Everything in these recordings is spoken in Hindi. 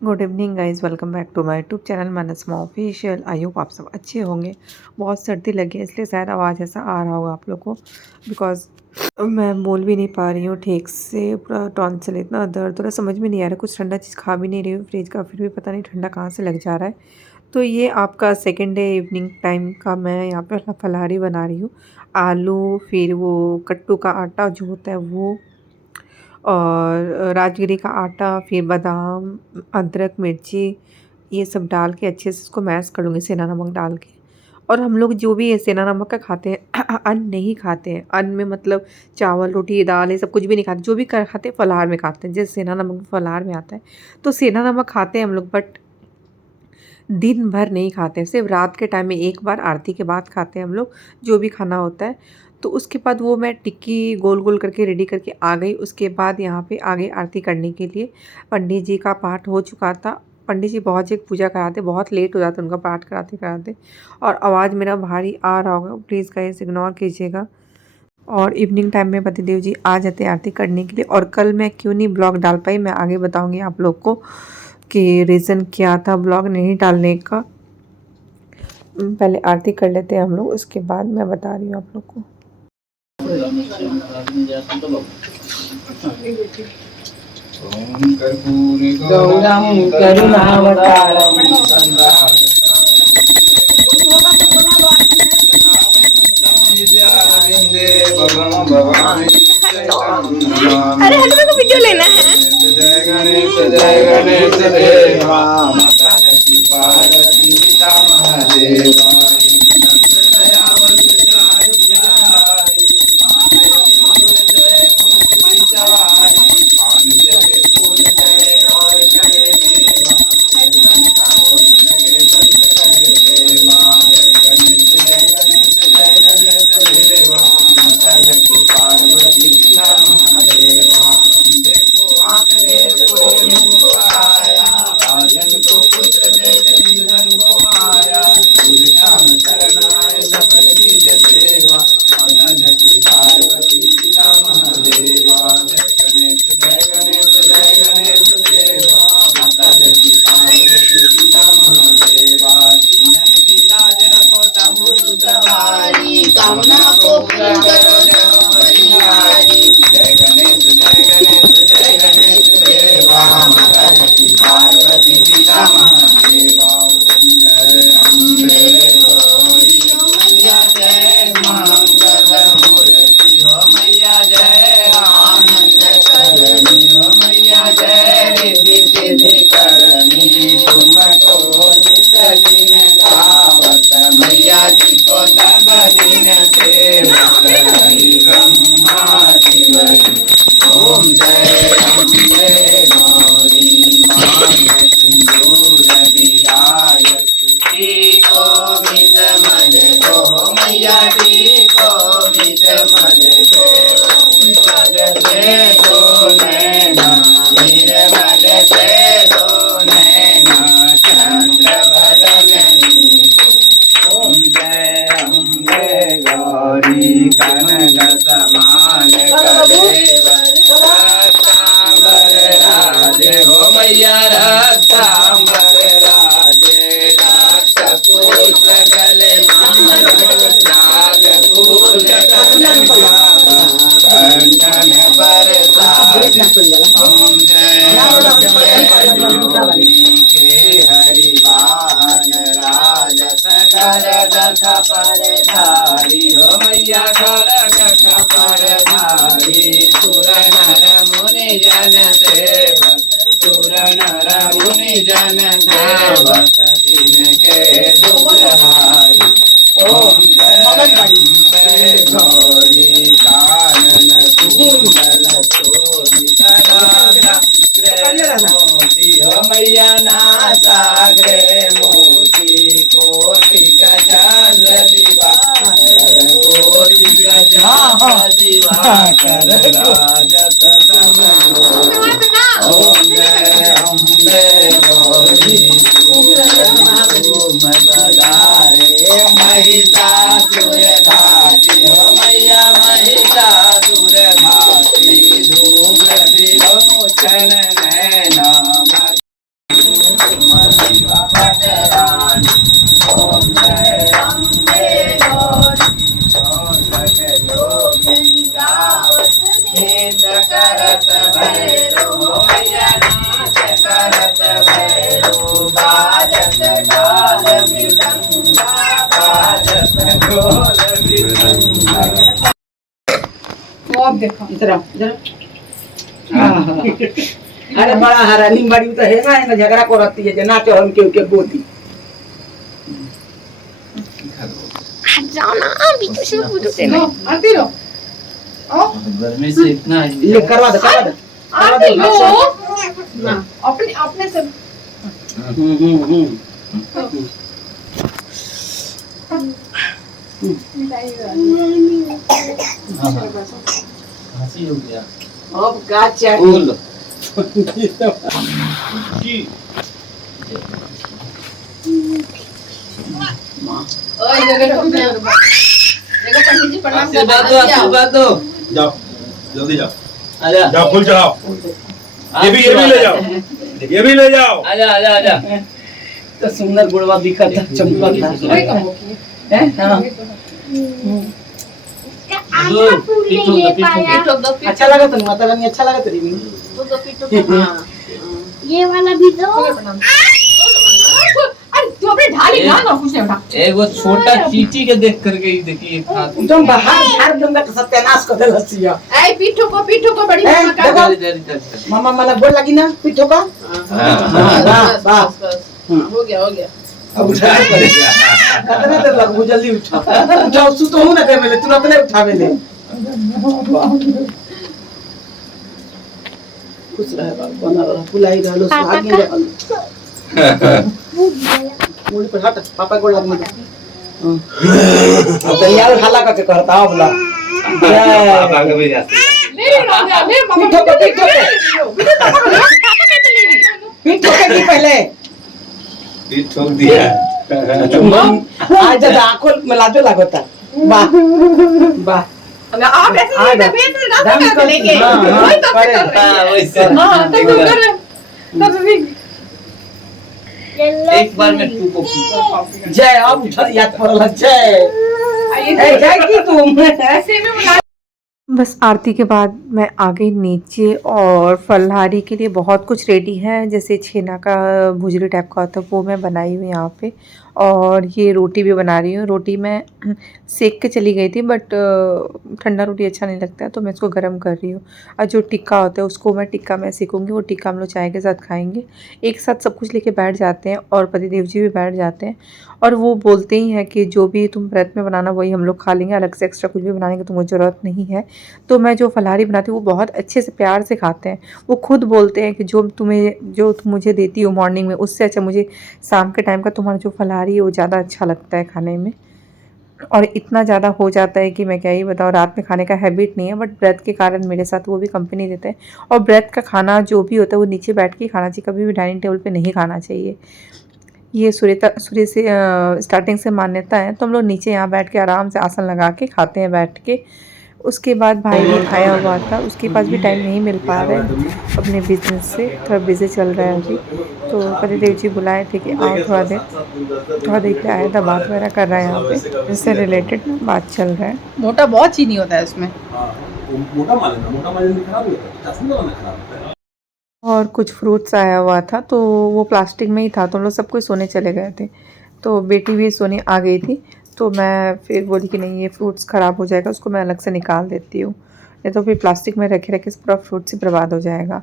Good evening guys, welcome back to my YouTube channel Manasma official. I hope आप सब अच्छे होंगे। बहुत सर्दी लगी है इसलिए शायद आवाज़ ऐसा आ रहा होगा आप लोग को, बिकॉज मैं बोल भी नहीं पा रही हूँ ठीक से। पूरा टॉन्सिल इतना दर्द हो रहा है, समझ में नहीं आ रहा। कुछ ठंडा चीज़ खा भी नहीं रही हूँ फ्रिज का, फिर भी पता नहीं ठंडा कहाँ से लग जा रहा है। तो ये आपका सेकेंड डे इवनिंग टाइम का मैं यहाँ पे फलाहारी बना रही हूँ। आलू, फिर वो कट्टू का आटा जो होता है वो, और राजगिरी का आटा, फिर बादाम, अदरक, मिर्ची, ये सब डाल के अच्छे से इसको मैश कर लूँगी सेंधा नमक डाल के। और हम लोग जो भी ये सेंधा नमक का खाते हैं अन्न नहीं खाते हैं। अन्न में मतलब चावल, रोटी, दाल, ये सब कुछ भी नहीं खाते। जो भी कर खाते हैं फलाहार में खाते हैं। जैसे सेंधा नमक फलाहार में आता है, तो सेंधा नमक खाते हैं हम लोग, बट दिन भर नहीं खाते हैं। सिर्फ रात के टाइम में एक बार आरती के बाद खाते हैं हम लोग, जो भी खाना होता है। तो उसके बाद वो मैं टिक्की गोल गोल करके रेडी करके आ गई। उसके बाद यहाँ पे आगे आरती करने के लिए पंडित जी का पाठ हो चुका था। पंडित जी बहुत जगह पूजा कराते, बहुत लेट हो जाता है उनका पाठ कराते कराते। और आवाज़ मेरा भारी आ रहा होगा, प्लीज़ गाइस इग्नोर कीजिएगा। और इवनिंग टाइम में पतिदेव जी आ जाते हैं आरती करने के लिए। और कल मैं क्यों नहीं ब्लॉग डाल पाई, मैं आगे बताऊँगी आप लोग को कि रीज़न क्या था ब्लॉग नहीं डालने का। पहले आरती कर लेते हैं हम लोग, उसके बाद मैं बता रही हूँ आप लोग को। गौरं करुणावतारं अरे हमें को वीडियो लेना है। जय गणेश देवा माता लक्ष्मी पार्वती पिता महादेवा कामना को पूर्ण करो परिहारी। जय गणेश देवा माता लक्ष्मी पार्वती पिता महादेवा जय अम्बे गौरी मैया जय मंगल मूर्ति हो मैया जय आनंद करणी हो मैया जय रिद्धि सिद्धि करणी तुमको नित दिन गावत मैया जी को सब दिन सेवत हरि ब्रह्मा दिवरि ओम जय अम्बे गौरी माय सिंदूर विराय को मिद मद को मैया को मिद मद को पद से दो नैना निर्मल से दो नैना चंद्र बदन ओम जय अम्बे गौरी कनक समान रक्तांबर राजे हो मैया रक्तांबर राजे रक्त पुष्प गले नाग फूल कंठन पर ओम जय गौरी के हरि वाहन राजत कर दख पर धारी हो मैया कर दख पर धारी सुर नर मुनि जन सेवक सुर नर मुनि जन सेवक तिनके दुर्हारी ओम जय अम्बे गौरी कानन कुंडल शोभित नासाग्रे मोती हो मैया नासाग्रे मोती कोटि गजाल दिवाकर कोटि गजाल दिवाकर राजत समयो ओम जय अम्बे गौरी तुम बदारे महिषासुर धाती हो मैया महिषासुर धाती धूम्र विलोचन नैना शिवा पटरानी ओम जय अम्बे गौरी ओम जय योगिनी गावत नेत करत भैरो मैया नाच करत भैरो बाजत ढोल मृदंगा बाजत ढोल मृदंगा। वो अब देखो इधर आओ, इधर आओ। अरे बड़ा हरानी बड़ी तो है ना झगड़ा को रहती है नाचो हम के बोती जाओ ना बीच से पूछो से लो आरती लो गर्मी से इतना ले करवा दो आरती लो ना अपने अपने से हंसी हो गया अब का चाहिए फूल ओए जगह पंडित जी प्रणाम आशीर्वाद दो जाओ जल्दी जाओ आजा जाओ फूल चढ़ाओ ये भी ले जाओ ये भी ले जाओ आजा आजा आजा तो सुंदर गुड़वा दिखत था चमकत वही था कम हो की हैं हां दो पीठो दो पीठो दो अच्छा लगा तो माता रानी अच्छा लगा तेरी भी दो पीठो हां ये वाला भी दो प्रणाम अरे तू अपने ढाली ना ना कुछ नहीं उठा एक वो छोटा चींटी के देख करके ही देखिए हाथ तुम बाहर झाड़ दूंगा तो सत्यानाश कर दे लसिया ए पीठो को बड़ी ए, मामा का देखो। जल्दी जल्दी मामा मला बोल लगी ना पीठो का वाह वाह हो गया अब उठा कितने देर लगू जल्दी उठा उठाओ सु तो हूं ना दे मेले तुरंत ले उठावे ले खुश रहे बाबा बना रहा बुलाई रहलो सुहागी रहलो मुड़ी पर हट पापा को लग मत अब यार हल्ला करके करता हो बोला पापा को भी जाते ले मामा पीठो को पीठो के की पहले पीठ ठोक दिया आज जब आंखों में लाजो लगता वाह वाह आप ऐसे तबीयत में ना दाम कर लेके हाँ, हाँ, वही तो करे। कर हाँ, रही वैसे। है हां तो तू कर तब भी एक बार में टू को पीठ जय अब उठा याद पड़ल जय ए जय की तुम ऐसे में बुला बस आरती के बाद मैं आ गई नीचे और फलहारी के लिए बहुत कुछ रेडी है जैसे छेना का भुजरी टाइप का होता है वो मैं बनाई हुई यहाँ पे और ये रोटी भी बना रही हूँ। रोटी मैं सेक के चली गई थी बट ठंडा रोटी अच्छा नहीं लगता है तो मैं इसको गर्म कर रही हूँ। और जो टिक्का होता है उसको मैं टिक्का में सेकूँगी, वो टिक्का हम लोग चाय के साथ खाएंगे। एक साथ सब कुछ लेके बैठ जाते हैं और पतिदेव जी भी बैठ जाते हैं और वो बोलते ही हैं कि जो भी तुम व्रत में बनाना वही हम लोग खा लेंगे, अलग से एक्स्ट्रा कुछ भी बनाने की तुमको ज़रूरत नहीं है। तो मैं जो फलाहारी बनाती हूँ वो बहुत अच्छे से प्यार से खाते हैं। वो खुद बोलते हैं कि जो तुम मुझे देती हो मॉर्निंग में उससे अच्छा मुझे शाम के टाइम का तुम्हारा जो फलाहारी है वो ज़्यादा अच्छा लगता है खाने में। और इतना ज़्यादा हो जाता है कि मैं क्या ही बताऊँ, रात में खाने का हैबिट नहीं है बट व्रत के कारण मेरे साथ वो भी कंपनी देते हैं। और व्रत का खाना जो भी होता है वो नीचे बैठ के खाना चाहिए, कभी भी डाइनिंग टेबल पे नहीं खाना चाहिए। ये सूर्य से स्टार्टिंग से मान्यता है। तो हम लोग नीचे यहाँ बैठ के आराम से आसन लगा के खाते हैं बैठ के। उसके बाद भाई भी आया हुआ था, उसके पास भी टाइम नहीं मिल पा रहा है अपने बिजनेस से, थोड़ा बिजी चल रहा है अभी। तो पतिदेव जी बुलाए थे कि आओ थोड़ा देर के आया था, बात वगैरह कर रहा है यहाँ पे, इससे रिलेटेड बात चल रहा है। मोटा बहुत चीनी होता है उसमें। मोटा माल खराब होता है। और कुछ फ्रूट्स आया हुआ था तो वो प्लास्टिक में ही था तो हम लोग सब कोई सोने चले गए थे। तो बेटी भी सोने आ गई थी तो मैं फिर बोली कि नहीं ये फ्रूट्स ख़राब हो जाएगा, उसको मैं अलग से निकाल देती हूँ, नहीं तो फिर प्लास्टिक में रखे पूरा फ्रूट्स ही बर्बाद हो जाएगा।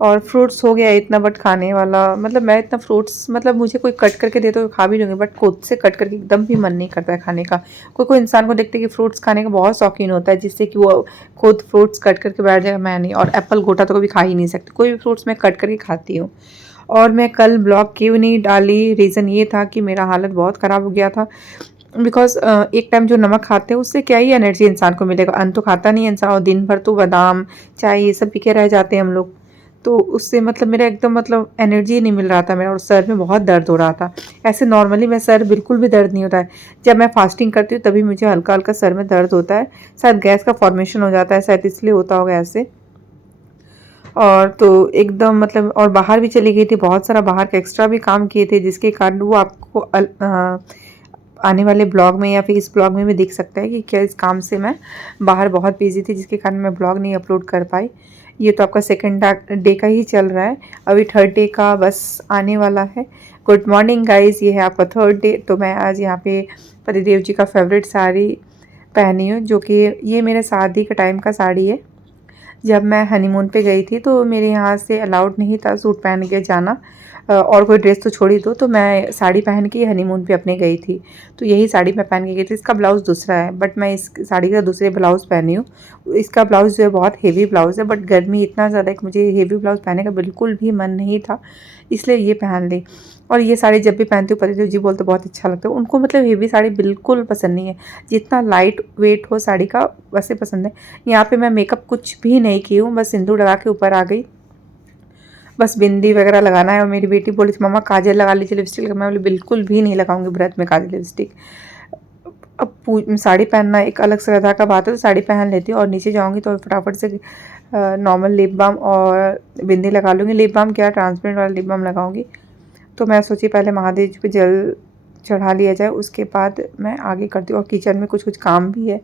और फ्रूट्स हो गया इतना बट खाने वाला मतलब मैं इतना फ्रूट्स मतलब मुझे कोई कट करके दे तो खा भी लूँगी बट खुद से कट करके एकदम भी मन नहीं करता है खाने का। कोई इंसान को देखते कि फ्रूट्स खाने का बहुत शौकीन होता है जिससे कि वो खुद फ्रूट्स कट करके बैठ जाएगा, मैं नहीं। और एप्पल गोटा तो कभी खा ही नहीं सकती, कोई भी फ्रूट्स मैं कट करके खाती हूँ। और मैं कल ब्लॉग क्यों नहीं डाली, रीज़न ये था कि मेरा हालत बहुत ख़राब हो गया था बिकॉज एक टाइम जो नमक खाते हैं उससे क्या ही एनर्जी इंसान को मिलेगा, अन्न तो खाता नहीं है इंसान और दिन भर तो बादाम चाय ये सब पी के रह जाते हैं हम लोग। तो उससे मतलब मेरा एकदम मतलब एनर्जी नहीं मिल रहा था मेरा और सर में बहुत दर्द हो रहा था। ऐसे नॉर्मली मैं सर बिल्कुल भी दर्द नहीं होता है, जब मैं फास्टिंग करती हूँ तभी मुझे हल्का हल्का सर में दर्द होता है, शायद गैस का फॉर्मेशन हो जाता है, शायद इसलिए होता होगा ऐसे। और तो एकदम मतलब, और बाहर भी चली गई थी, बहुत सारा बाहर का एक्स्ट्रा भी काम किए थे, जिसके कारण वो आपको आने वाले ब्लॉग में या फिर इस ब्लॉग में भी दिख सकता है कि क्या इस काम से मैं बाहर बहुत बिजी थी, जिसके कारण मैं ब्लॉग नहीं अपलोड कर पाई। ये तो आपका सेकंड डे का ही चल रहा है, अभी थर्ड डे का बस आने वाला है। गुड मॉर्निंग गाइस, ये है आपका थर्ड डे। तो मैं आज यहाँ पे पतिदेव जी का फेवरेट साड़ी पहनी हूँ, जो कि ये मेरे शादी का टाइम का साड़ी है। जब मैं हनीमून पे गई थी तो मेरे यहाँ से अलाउड नहीं था सूट पहन के जाना, और कोई ड्रेस तो छोड़ ही दो, तो मैं साड़ी पहन के हनीमून पे अपने गई थी। तो यही साड़ी मैं पहन के गई थी। इसका ब्लाउज़ दूसरा है, बट मैं इस साड़ी का दूसरे ब्लाउज़ पहनी हूँ। इसका ब्लाउज़ जो है बहुत हेवी ब्लाउज़ है, बट गर्मी इतना ज़्यादा है कि मुझे हेवी ब्लाउज़ पहनने का बिल्कुल भी मन नहीं था, इसलिए ये पहन ली। और ये साड़ी जब भी पहनती हूँ पतिदेव जी बोलते बहुत अच्छा लगता है उनको, मतलब हेवी साड़ी बिल्कुल पसंद नहीं है, जितना लाइट वेट हो साड़ी का वैसे पसंद है। यहाँ पे मैं मेकअप कुछ भी नहीं की हूँ, बस सिंदूर लगा के ऊपर आ गई, बस बिंदी वगैरह लगाना है। और मेरी बेटी बोली थी मम्मा काजल लगा लीजिए, लिपस्टिक लगा, मैं बोली बिल्कुल भी नहीं लगाऊंगी व्रत में काजल लिपस्टिक। अब साड़ी पहनना एक अलग श्रद्धा का बात है, तो साड़ी पहन लेती हूँ और नीचे जाऊँगी तो फटाफट से नॉर्मल लिप बाम और बिंदी लगा लूँगी। लिप बाम क्या, ट्रांसपेरेंट वाला लिप बाम लगाऊँगी। तो मैं सोची पहले महादेव जी पे जल चढ़ा लिया जाए, उसके बाद मैं आगे करती हूँ। और किचन में कुछ कुछ काम भी है,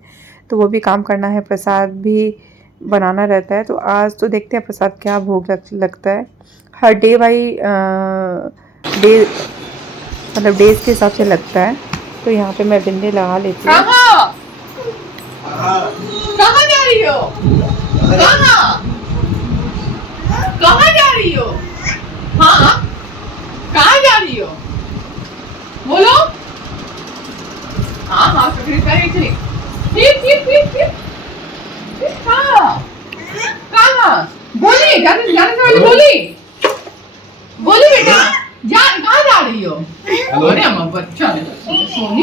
तो वो भी काम करना है, प्रसाद भी बनाना रहता है। तो आज तो देखते हैं प्रसाद क्या भोग लगता है। हर डे बाई डे, मतलब डेज के हिसाब से लगता है। तो यहाँ पे मैं बिंदी लगा लेती हूँ। कहाँ जा रही हो? कहाँ जा रही हो? हाँ, कहाँ जा रही हो? बोलो। हाँ, चक्री हाँ, कहाँ? बोली, जाने से पहले बोली बेटा, कहाँ जा रही हो? अरे अम्मा बच्चा सोनी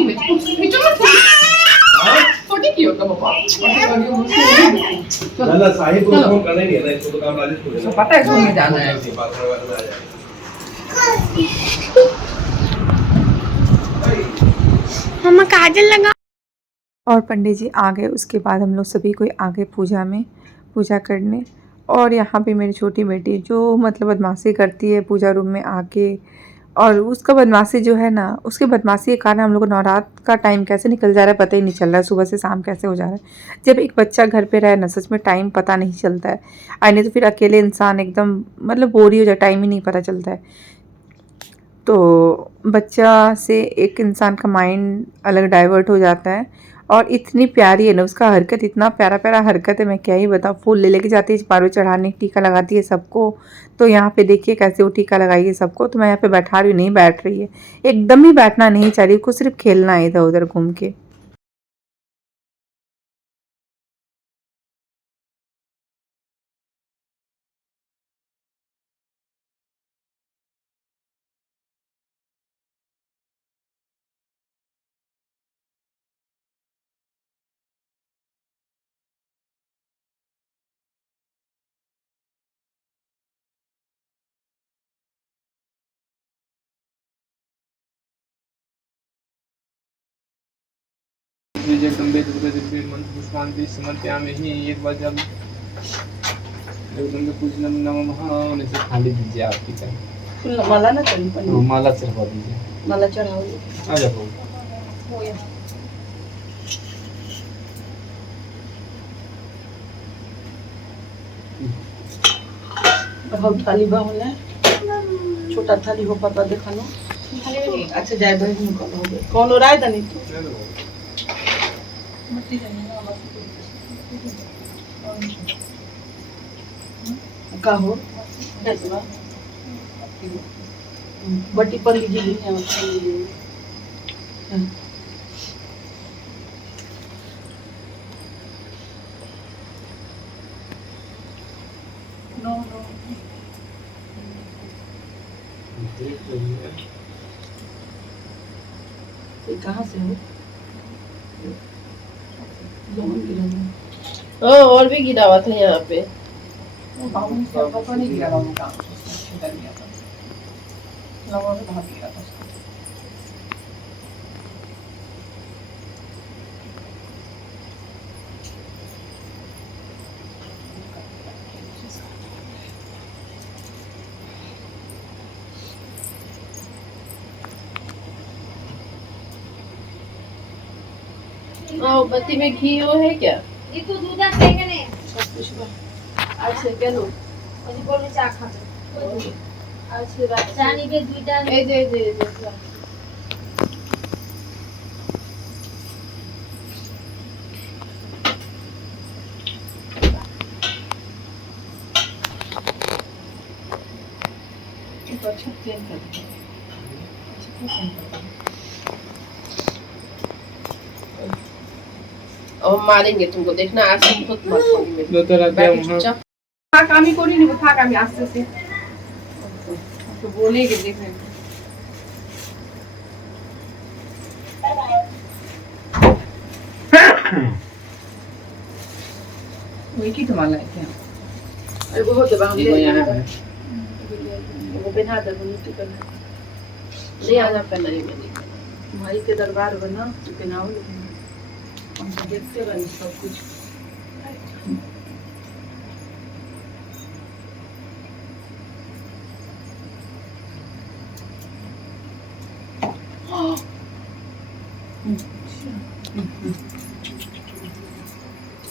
छोटी की होगा पापा। ना साहिब को फोन करना ही नहीं है ना, इसको तो काम राजेश को देना। पता है स्कूल में जाना है। मम्मा काजल लगा। और पंडित जी आ गए, उसके बाद हम लोग सभी कोई आ गए पूजा करने। और यहाँ पे मेरी छोटी बेटी जो मतलब बदमाशी करती है पूजा रूम में आके, और उसका बदमाशी जो है ना, उसके बदमाशी के कारण हम लोग को नवरात्र का टाइम कैसे निकल जा रहा है पता ही नहीं चल रहा है, सुबह से शाम कैसे हो जा रहा है। जब एक बच्चा घर पे रहे ना, सच में टाइम पता नहीं चलता है। नहीं तो फिर अकेले इंसान एकदम मतलब बोर ही हो जाए, टाइम ही नहीं पता चलता है। तो बच्चा से एक इंसान का माइंड अलग डाइवर्ट हो जाता है। और इतनी प्यारी है ना उसका हरकत, इतना प्यारा प्यारा हरकत है, मैं क्या ही बताऊँ। फूल ले लेके जाती है पारो चढ़ाने, टीका लगाती है सबको। तो यहाँ पे देखिए कैसे वो टीका लगाई है सबको। तो मैं यहाँ पे बैठा रही हूँ, नहीं बैठ रही है, एकदम ही बैठना नहीं चाह रही, उसको सिर्फ खेलना है इधर उधर घूम के। विजय गंभीर दुर्गा दिव्य मंत्र पुष्पांति समर्पयामि ही। एक बार जब दुर्गा पूजनम नमः होने से खाली दीजिए आपकी तरह। माला ना चढ़ी पड़ी, माला चढ़वा दीजिए। माला चढ़ाओ। आ जाओ। अब थाली बाहर है, छोटा थाली हो पापा देखा लो। अच्छा जाए भाई कौन राय दनी का हो बटी पर लीजिए। कहाँ से हो? और भी गिरा हुआ था यहाँ पे। पता नहीं गिरा होगा, डर गया था, लगा तो बहुत गिरा था। बत्ती में घी वो है क्या? itu duda pengen nih अच्छा क्या लो? masih boleh cakap अच्छा रात cani be duda ए जे और मारेंगे तुमको, देखना आज तुम खुद मत पड़ी मेरी। दो तरह के बैठ वहाँ चुपचाप। থাক আমি করি নিব, থাক আমি আসতেছি। তো বলেই গে দেখেন वही की तुम्हारा है क्या? अरे वो होते बाहर देखो यहाँ है। वो बिना दर बनी तो करना नहीं आना पहले ही मैंने भाई के दरबार बना तो पहनाओ, लेकिन हम तो देखते रहे सब कुछ।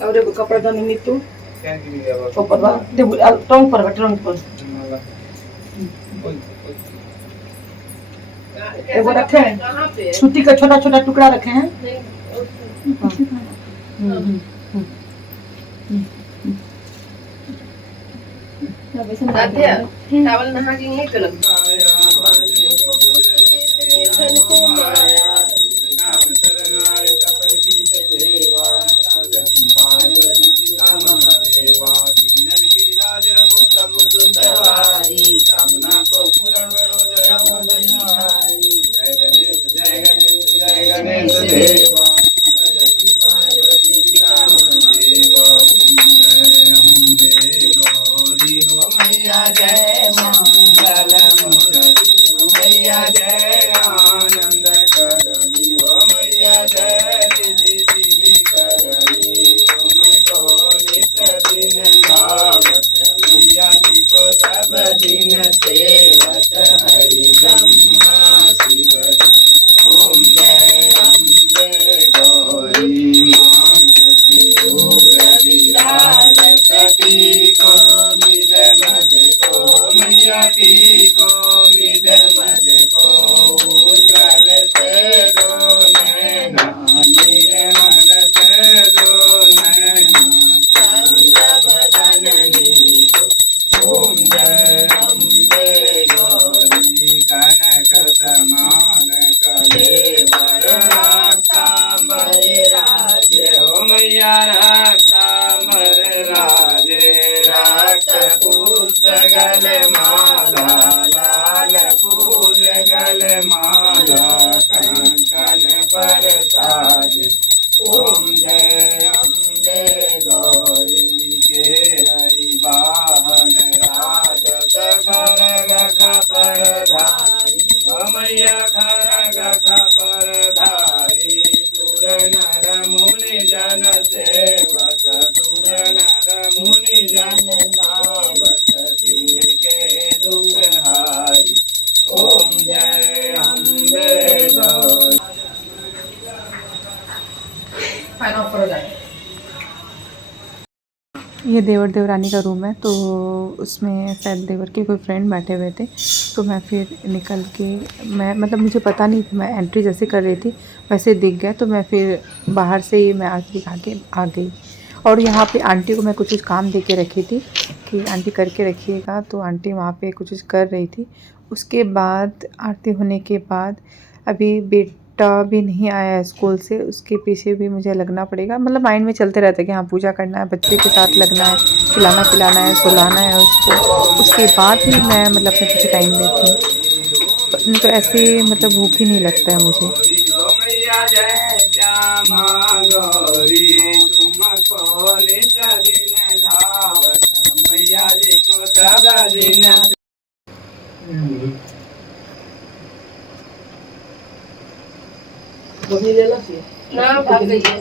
और एगो कपड़ा दानी नीतू क्या गिर गया बाबा? ऊपर बा देखो टोंग पर एगो रखे हैं, कहाँ पे है? सूती का छोटा छोटा टुकड़ा रखे हैं। राध्या चावल नहा के यहीं पे लगता ये देवर देवरानी का रूम है, तो उसमें शायद देवर के कोई फ्रेंड बैठे हुए थे, तो मैं फिर निकल के मैं मतलब मुझे पता नहीं था, मैं एंट्री जैसे कर रही थी वैसे दिख गया, तो मैं फिर बाहर से ही मैं आरती दिखा के आ गई। और यहाँ पे आंटी को मैं कुछ काम दे के रखी थी कि आंटी करके रखिएगा, तो आंटी वहाँ पे कुछ कर रही थी। उसके बाद आरती होने के बाद अभी बेटा भी नहीं आया स्कूल से, उसके पीछे भी मुझे लगना पड़ेगा, मतलब माइंड में चलते रहता है कि हाँ पूजा करना है, बच्चे के साथ लगना है, खिलाना पिलाना है, सुलाना है उसको, उसके बाद ही मैं मतलब अपने पीछे टाइम देती हूँ। नहीं तो ऐसे मतलब भूख ही नहीं लगता है मुझे। ना भाग गई है।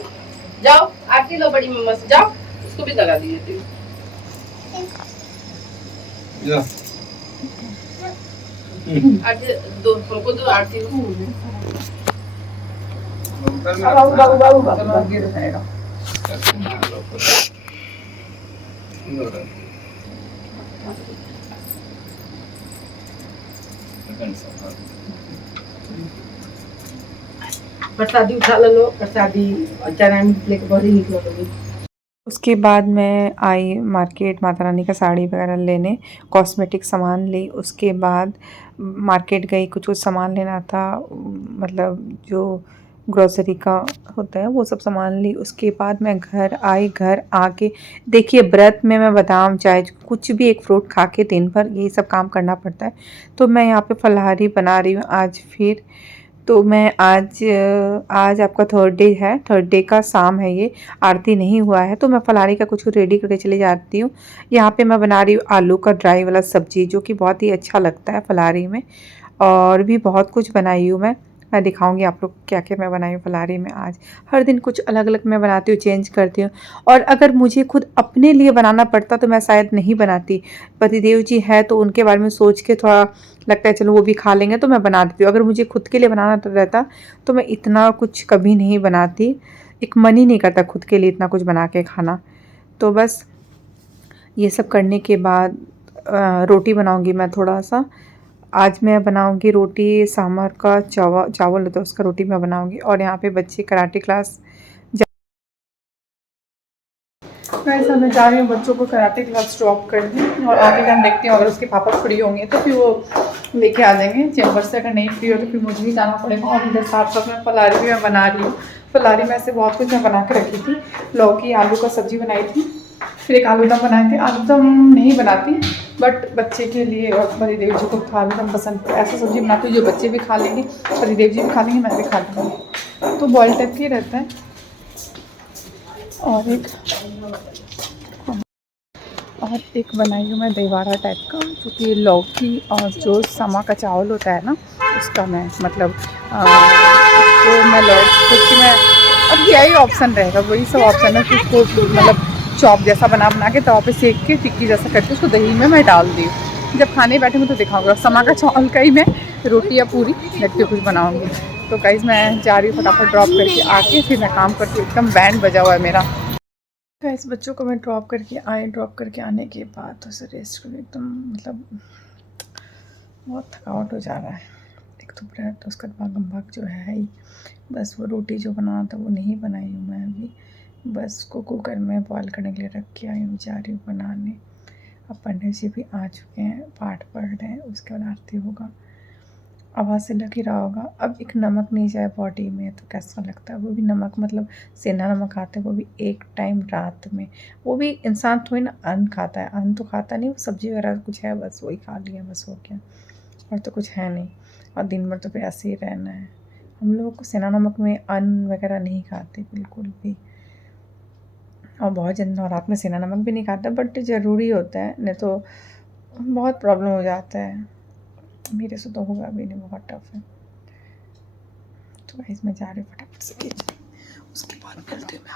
जाओ आरती लो बड़ी मम्मा से, जाओ उसको भी लगा दीजिए। आरती दो, हमको दो आरती। बाबू बाबू बाबू बाबू गिर जाएगा। प्रसादी उठा लो, प्रसादी चना लेके बड़ी निकलो तो। उसके बाद मैं आई मार्केट माता रानी का साड़ी वगैरह लेने, कॉस्मेटिक सामान ली। उसके बाद मार्केट गई, कुछ सामान लेना था, मतलब जो ग्रोसरी का होता है वो सब सामान ली। उसके बाद मैं घर आई। घर आके देखिए व्रत में मैं बादाम चाय कुछ भी एक फ्रूट खा के दिन भर यही सब काम करना पड़ता है। तो मैं यहाँ पे फलाहारी बना रही हूँ आज फिर। तो मैं आज आपका थर्ड डे है, थर्ड डे का शाम है, ये आरती नहीं हुआ है। तो मैं फलाहारी का कुछ रेडी करके चली जाती हूँ। यहाँ पे मैं बना रही हूँ आलू का ड्राई वाला सब्जी, जो कि बहुत ही अच्छा लगता है फलाहारी में। और भी बहुत कुछ बनाई हूँ मैं दिखाऊंगी आप लोग क्या क्या मैं बनाई हूँ फलाहारी में आज। हर दिन कुछ अलग अलग मैं बनाती हूँ, चेंज करती हूँ। और अगर मुझे खुद अपने लिए बनाना पड़ता तो मैं शायद नहीं बनाती। पतिदेव जी है तो उनके बारे में सोच के थोड़ा लगता है चलो वो भी खा लेंगे तो मैं बना देती हूँ। अगर मुझे खुद के लिए बनाना रहता तो मैं इतना कुछ कभी नहीं बनाती। एक मन ही नहीं करता खुद के लिए इतना कुछ बना के खाना। तो बस ये सब करने के बाद रोटी बनाऊँगी मैं थोड़ा सा। आज मैं बनाऊंगी रोटी, सांभर का चावल होता है उसका रोटी मैं बनाऊंगी। और यहाँ पे बच्चे कराटे क्लास वैसा मैं जा रही हूँ बच्चों को कराटे क्लास ड्रॉप करने, और आगे का हम देखते हैं। अगर उसके पापा फ्री होंगे तो फिर वो लेके आ जाएंगे चैम्बर से। अगर नहीं फ्री हो तो फिर मुझे ही जाना पड़ेगा। और मेरे साथ साथ में फलाहारी भी मैं बना रही हूँ। फलाहारी में ऐसे बहुत कुछ मैं बना के रखी थी। लौकी आलू का सब्जी बनाई थी, फिर एक आलू दम बनाए थे। आलू दम नहीं बनाती बट बच्चे के लिए और पतिदेव जी को आलू दम पसंद है। ऐसा सब्जी बनाती हूँ जो बच्चे भी खा लेंगे, पतिदेव जी भी खा लेंगे, मैं भी खा लूँगी। तो बॉयल टाइप के रहता है। और एक बनाई हूँ मैं दहीवाड़ा टाइप का, जो कि लौकी और जो समा का चावल होता है ना उसका मैं मतलब तो मैं क्योंकि मैं अब यही ऑप्शन रहेगा, वही सब ऑप्शन है। फिर उसको मतलब चॉप जैसा बना के तवा पे सेक के टिक्की जैसा करके उसको दही में मैं डाल दी। जब खाने बैठे तो दिखाऊंगा। समा का चावल का ही मैं रोटी या पूरी लगती कुछ बनाऊंगी। तो गाइस मैं जा रही हूँ फटाफट ड्रॉप करके आके फिर मैं काम करती हूँ। एकदम बैंड बजा हुआ है मेरा। गाइस बच्चों को मैं ड्रॉप करके आने के बाद तो से रेस्ट कर एकदम मतलब बहुत थकावट हो जा रहा है। एक तो ब्रेड तो उसका भाग जो है ही, बस वो रोटी जो बनाना था वो नहीं बनाई हूँ मैं अभी। बस उसको कुकर में बॉईल करने के लिए रख के आई हूँ, जा रही हूँ बनाने। अब पंडित जी भी आ चुके हैं, पाठ पढ़ रहे हैं, उसके बाद आरती होगा। आवाज़ से लग ही रहा होगा। अब एक नमक नहीं जाए बॉडी में तो कैसा लगता है। वो भी नमक मतलब सेंधा नमक खाते हैं, वो भी एक टाइम रात में। वो भी इंसान थोड़ी ना अन्न खाता है, अन्न तो खाता नहीं, वो सब्जी वगैरह कुछ है बस वही खा लिया, बस हो गया, और तो कुछ है नहीं। और दिन भर तो फिर ऐसे ही रहना है। हम लोग को सेंधा नमक में अन्न वगैरह नहीं खाते बिल्कुल भी। और बहुत जन रात में सेंधा नमक भी नहीं खाता, बट ज़रूरी होता है, नहीं तो बहुत प्रॉब्लम हो जाता है। मेरे से तो होगा भी नहीं, बहुत टफ है। तो गाइस मैं जा रही हूँ फटाफट से किचन, उसके बाद मिलती हूँ मैं।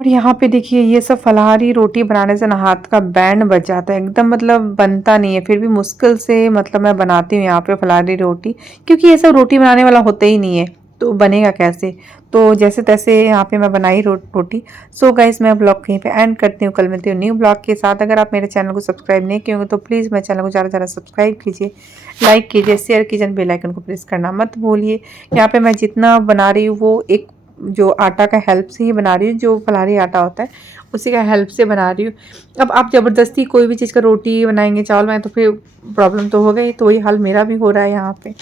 और यहाँ पे देखिए ये सब फलाहारी रोटी बनाने से ना हाथ का बैंड बच जाता है एकदम, मतलब बनता नहीं है। फिर भी मुश्किल से मतलब मैं बनाती हूँ यहाँ पे फलाहारी रोटी, क्योंकि ये सब रोटी बनाने वाला होता ही नहीं है तो बनेगा कैसे। तो जैसे तैसे यहाँ पे मैं बनाई रोटी। सो गाइस मैं ब्लॉग कहीं पे एंड करती हूँ। कल मिलती हूँ न्यू ब्लॉग के साथ। अगर आप मेरे चैनल को सब्सक्राइब नहीं किए होंगे तो प्लीज़ मेरे चैनल को ज़्यादा से ज़्यादा सब्सक्राइब कीजिए, लाइक कीजिए, शेयर कीजिए, बेल आइकन को प्रेस करना मत भूलिए। यहाँ पे मैं जितना बना रही हूँ वो एक जो आटा का हेल्प से ही बना रही हूँ, जो फलाहारी आटा होता है उसी का हेल्प से बना रही हूँ। अब आप ज़बरदस्ती कोई भी चीज़ का रोटी बनाएंगे, चावल बनाएंगे तो फिर प्रॉब्लम तो हो गई। तो वही हाल मेरा भी हो रहा है यहाँ पे।